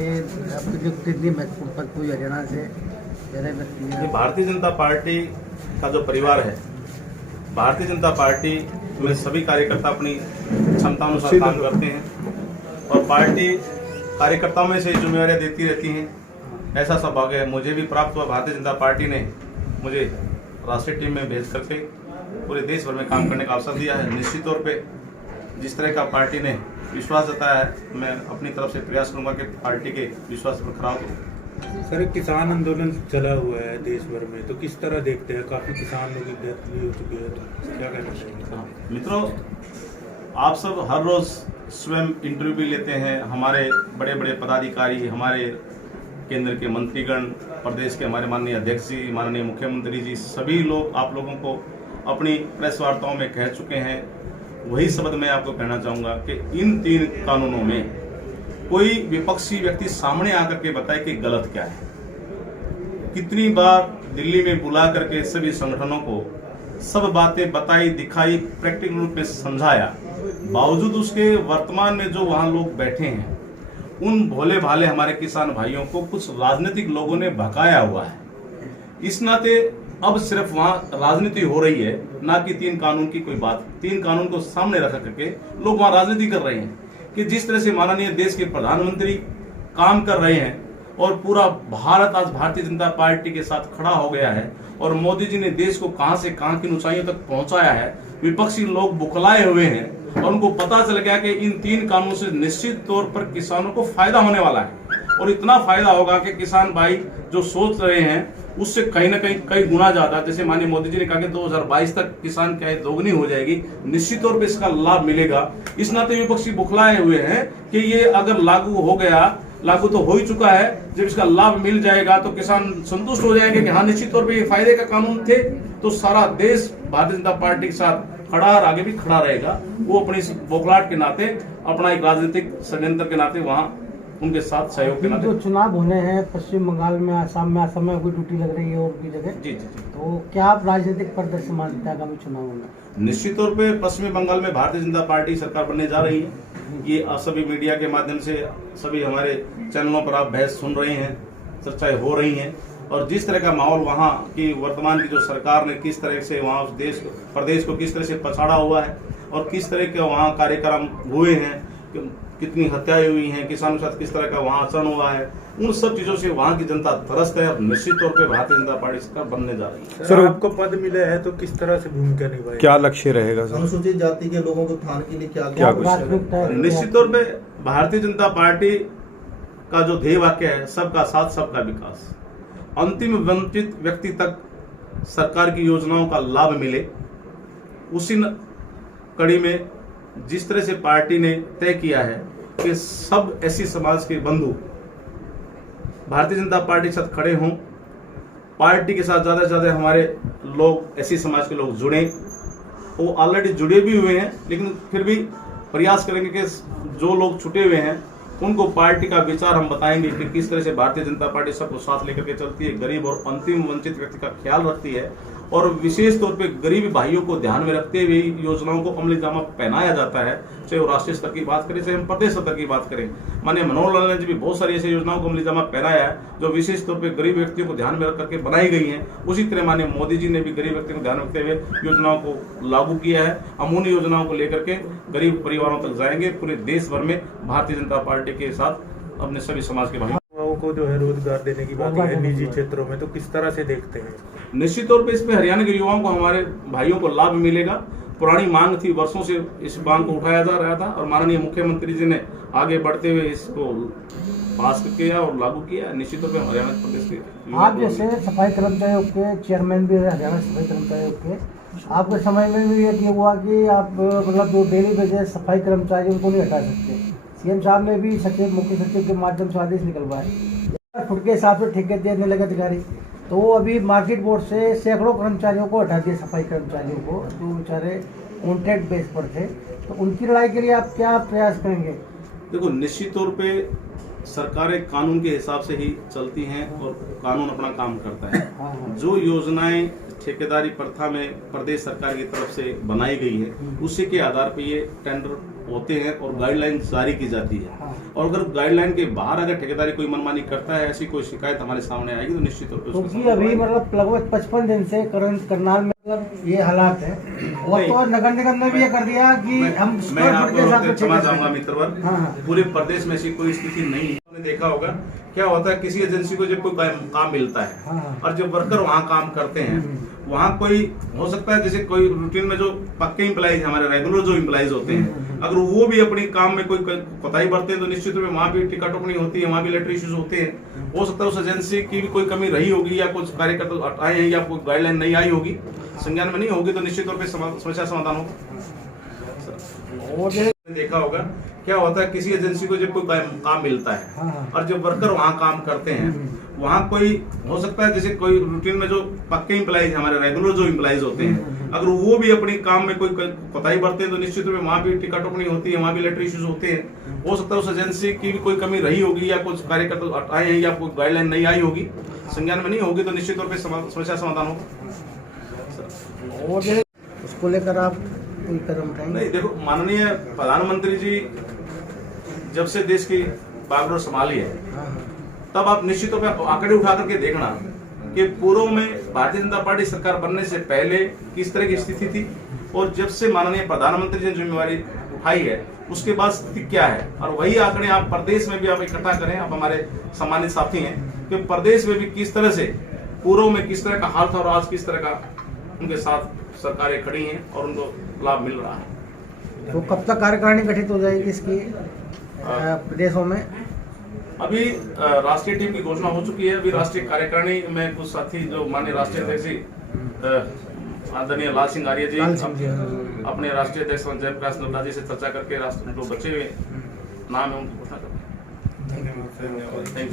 कि आपकी जो कितनी महत्वपूर्ण पद कोई हरियाणा से मेरे व्यक्ति ये है। भारतीय जनता पार्टी का जो परिवार है, भारतीय जनता पार्टी में सभी कार्यकर्ता अपनी क्षमता अनुसार काम करते हैं और पार्टी कार्यकर्ताओं में से जिम्मेवारियां देती रहती हैं। ऐसा सौभाग्य मुझे भी प्राप्त हुआ। भारतीय जनता पार्टी ने मुझे राष्ट्रीय टीम में भेज करके पूरे देश भर में काम करने का अवसर दिया है। निश्चित तौर पे जिस तरह का पार्टी ने विश्वास जताया है, मैं अपनी तरफ से प्रयास करूंगा कि पार्टी के विश्वास पर खरा उतरूं। सर, किसान आंदोलन चला हुआ है देश भर में, तो किस तरह देखते हैं? काफी किसान लोगों की डेथ भी हो चुकी है, तो क्या कहना चाहिए? मित्रों, आप सब हर रोज स्वयं इंटरव्यू भी लेते हैं। हमारे बड़े बड़े पदाधिकारी, हमारे केंद्र के मंत्रीगण, प्रदेश के हमारे माननीय अध्यक्ष जी, माननीय मुख्यमंत्री जी, सभी लोग आप लोगों को अपनी प्रेस वार्ताओं में कह चुके हैं। वही शब्द मैं आपको कहना चाहूंगा कि इन 3 कानूनों में कोई विपक्षी व्यक्ति सामने आकर के बताए कि गलत क्या है। कितनी बार दिल्ली में बुला करके सभी संगठनों को सब बातें बताई, दिखाई, प्रैक्टिकल रूप में समझाया, बावजूद उसके वर्तमान में जो वहां लोग बैठे हैं, उन भोले भाले हमारे किसान भाइयों को कुछ राजनीतिक लोगों ने भकाया हुआ है। इस नाते अब सिर्फ वहां राजनीति हो रही है, ना कि 3 कानून की कोई बात। 3 कानून को सामने रख करके लोग वहां राजनीति कर रहे हैं कि जिस तरह से माननीय देश के प्रधानमंत्री काम कर रहे हैं और पूरा भारत आज भारतीय जनता पार्टी के साथ खड़ा हो गया है और मोदी जी ने देश को कहां से कहां की ऊंचाइयों तक पहुंचाया है। विपक्षी लोग बुखलाए हुए हैं और उनको पता चल गया कि इन 3 कानूनों से निश्चित तौर पर किसानों को फायदा होने वाला है और इतना फायदा होगा कि किसान भाई जो सोच रहे हैं उससे कहीं ना कहीं कई गुना ज्यादा, जैसे माननीय मोदी जी ने कहा कि 2022 तक किसान क्या है दोगुनी हो जाएगी, निश्चित तौर पे इसका लाभ मिलेगा। इस नाते विपक्षी बुखलाए हुए हैं कि ये अगर लागू हो गया, लागू तो हो ही चुका है, जब इसका लाभ मिल जाएगा तो किसान संतुष्ट हो जाएंगे कि हाँ निश्चित तौर पे ये फायदे का कानून थे। तो सारा देश भारतीय जनता पार्टी के साथ खड़ा और आगे भी खड़ा रहेगा। वो अपनी बौखलाहट के नाते, अपना एक राजनीतिक षड्यंत्र के नाते वहां उनके साथ सहयोग के नाते। जो चुनाव होने हैं पश्चिम बंगाल में, आसाम में कोई ड्यूटी लग रही है और की जगह जी, तो क्या आप राजनीतिक प्रदर्शन मानते हैं आगामी चुनावों में? निश्चित तौर पे पश्चिमी बंगाल में भारतीय जनता पार्टी सरकार बनने जा रही है। ये सभी मीडिया के माध्यम से, सभी हमारे चैनलों पर आप बहस सुन रहे हैं, चर्चाएं हो रही हैं और जिस तरह का माहौल वहाँ की वर्तमान की जो सरकार ने किस तरह से वहाँ उस देश प्रदेश को किस तरह से पछाड़ा हुआ है और किस तरह के वहाँ कार्यक्रम हुए हैं, कितनी हत्याएं हुई हैं, किसानों के साथ किस तरह का वहाँ आचरण हुआ है, उन सब चीजों से वहाँ की जनता त्रस्त है और निश्चित तौर पे भारतीय जनता पार्टी सरकार बनने जा रही है। सर, आपको पद मिले है तो किस तरह से भूमिका निभाएगी? क्या लक्ष्य रहेगा सर? अनुसूचित जाति के लोगों को उत्थान के लिए क्या कुछ है? निश्चित तौर पे भारतीय जनता पार्टी का जो ध्येय वाक्य है, सबका साथ सबका विकास, अंतिम वंचित व्यक्ति तक सरकार की योजनाओं का लाभ मिले, उसी कड़ी में जिस तरह से पार्टी ने तय किया है कि सब एससी समाज के बंधु भारतीय जनता पार्टी के साथ खड़े हों, पार्टी के साथ ज्यादा से ज्यादा हमारे लोग एससी समाज के लोग जुड़े। वो ऑलरेडी जुड़े भी हुए हैं, लेकिन फिर भी प्रयास करेंगे कि जो लोग छुटे हुए हैं उनको पार्टी का विचार हम बताएंगे कि किस तरह से भारतीय जनता पार्टी सबको साथ लेकर के चलती है, गरीब और अंतिम वंचित व्यक्ति का ख्याल रखती है और विशेष तौर पे गरीब भाइयों को ध्यान में रखते हुए योजनाओं को अमली जामा पहनाया जाता है। चाहे वो राष्ट्रीय स्तर की बात करें, चाहे हम प्रदेश स्तर की बात करें, माननीय मनोहर लाल ने भी बहुत सारी ऐसी योजनाओं को अमली जामा पहनाया है जो विशेष तौर पे गरीब व्यक्तियों को ध्यान में रख करके बनाई गई हैं। उसी तरह माननीय मोदी जी ने भी गरीब व्यक्ति को ध्यान रखते हुए योजनाओं को लागू किया है। हम उन योजनाओं को लेकर के गरीब परिवारों तक जाएंगे। पूरे देश भर में भारतीय जनता पार्टी के साथ अपने सभी समाज के भाइयों को जो है रोजगार देने की बात है निजी क्षेत्रों में, तो किस तरह से देखते हैं? निश्चित तौर पे इसमें हरियाणा के युवाओं को, हमारे भाइयों को लाभ मिलेगा। पुरानी मांग थी, वर्षों से इस मांग को उठाया जा रहा था और माननीय मुख्यमंत्री जी ने आगे बढ़ते हुए इसको पास किया और लागू किया। निश्चित तौर पे हरियाणा प्रदेश के आप जैसे सफाई कर्मचारियों के चेयरमैन भी हरियाणा सफाई कर्मचारियों के, आपके समय में भी ये हुआ कि आप मतलब जो डेली बेसिस सफाई कर्मचारी उनको नहीं हटा सकते। सीएम साहब ने भी सचिव, मुख्य सचिव के माध्यम से आदेश निकलवाए, फुट के हिसाब से ठेके देने लगे अधिकारी। तो अभी मार्केट बोर्ड से सैकड़ों कर्मचारियों को हटा दिया, सफाई कर्मचारियों को जो बेचारे कॉन्ट्रैक्ट बेस पर थे। तो उनकी लड़ाई के लिए आप क्या प्रयास करेंगे? देखो, निश्चित तौर पे सरकारें कानून के हिसाब से ही चलती हैं और कानून अपना काम करता है। जो योजनाएं ठेकेदारी प्रथा में प्रदेश सरकार की तरफ से बनाई गई है, उसी के आधार पर ये टेंडर होते हैं और गाइडलाइन जारी की जाती है। हाँ। और अगर गाइडलाइन के बाहर अगर ठेकेदारी कोई मनमानी करता है, ऐसी कोई शिकायत हमारे सामने आएगी तो निश्चित तौर पर उसको क्योंकि अभी मतलब लगभग 55 दिन से करनाल में मतलब ये हालात है, और तो और नगर निगम ने भी ये कर दिया कि हम मैं स्क्वायर फुट के हिसाब आपको से क्षमा ठेके चाहूंगा देंगे। मित्रवर, हाँ। पूरे प्रदेश में ऐसी कोई स्थिति नहीं है। आपने देखा होगा क्या होता है, किसी एजेंसी को जब कोई काम मिलता है हाँ। और जब वर्कर वहाँ काम करते हैं, वहाँ कोई हो सकता है जैसे कोई रूटीन में जो पक्के इम्प्लाइज हमारे रेगुलर जो इम्प्लाइज होते हैं, अगर वो भी अपनी काम में कोई कोताही बरते हैं तो निश्चित रूप में वहाँ भी टिकट टोकनी होती है, वहाँ भी लेटर इश्यूज होते हैं। हो सकता है उस एजेंसी की भी कोई कमी रही होगी या कुछ कार्यकर्ता हटाए हैं या कोई गाइडलाइन नहीं आई होगी, संज्ञान में नहीं होगी, तो निश्चित तौर पर समस्या समाधान होगा। और जो देखा होगा क्या होता है, किसी एजेंसी को जब कोई काम मिलता है हाँ। और जब वर्कर वहाँ काम करते हैं, वहाँ कोई हो सकता है जैसे कोई रूटीन में जो पक्के इम्प्लाइज हमारे रेगुलर जो इम्प्लाइज होते हैं, अगर वो भी अपनी काम में कोई कोताही बरते हैं तो निश्चित रूप में वहाँ भी टिकट टोकनी होती है, वहाँ भी लेटर इश्यूज होते हैं। हो सकता है उस एजेंसी की भी कोई कमी रही होगी या कुछ कार्यकर्ता हटाए हैं या कोई गाइडलाइन नहीं आई होगी, संज्ञान में नहीं होगी, तो निश्चित तौर पर समस्या समाधान होगा। और जो उसको लेकर आप कोई कदम उठाएंगे? नहीं, देखो माननीय प्रधानमंत्री जी जब से देश की बागडोर संभाली है, हाँ। तब आप निश्चित तौर पर आंकड़े उठा करके देखना कि पूर्व में भारतीय जनता पार्टी सरकार बनने से पहले किस तरह की स्थिति थी और जब से माननीय प्रधानमंत्री जी ने जिम्मेवारी उठाई है उसके बाद स्थिति क्या है। और वही आंकड़े आप प्रदेश में भी आप इकट्ठा करें, आप हमारे सम्मानित साथी हैं, कि प्रदेश में भी किस तरह से पूर्व में किस तरह का हाल था और आज किस तरह का उनके साथ सरकारें खड़ी हैं और उनको लाभ मिल रहा है। तो कब तक कार्यकारिणी गठित हो जाएगी इसकी प्रदेशों में? अभी राष्ट्रीय टीम की घोषणा हो चुकी है। अभी राष्ट्रीय कार्यकारिणी में कुछ साथी जो माननीय राष्ट्रीय अध्यक्ष आदरणीय लाल सिंह आर्य जी अपने राष्ट्रीय अध्यक्ष जयप्रकाश नड्डा जी से चर्चा करके राष्ट्र जो बचे हुए नाम है उनको घोषणा करेंगे।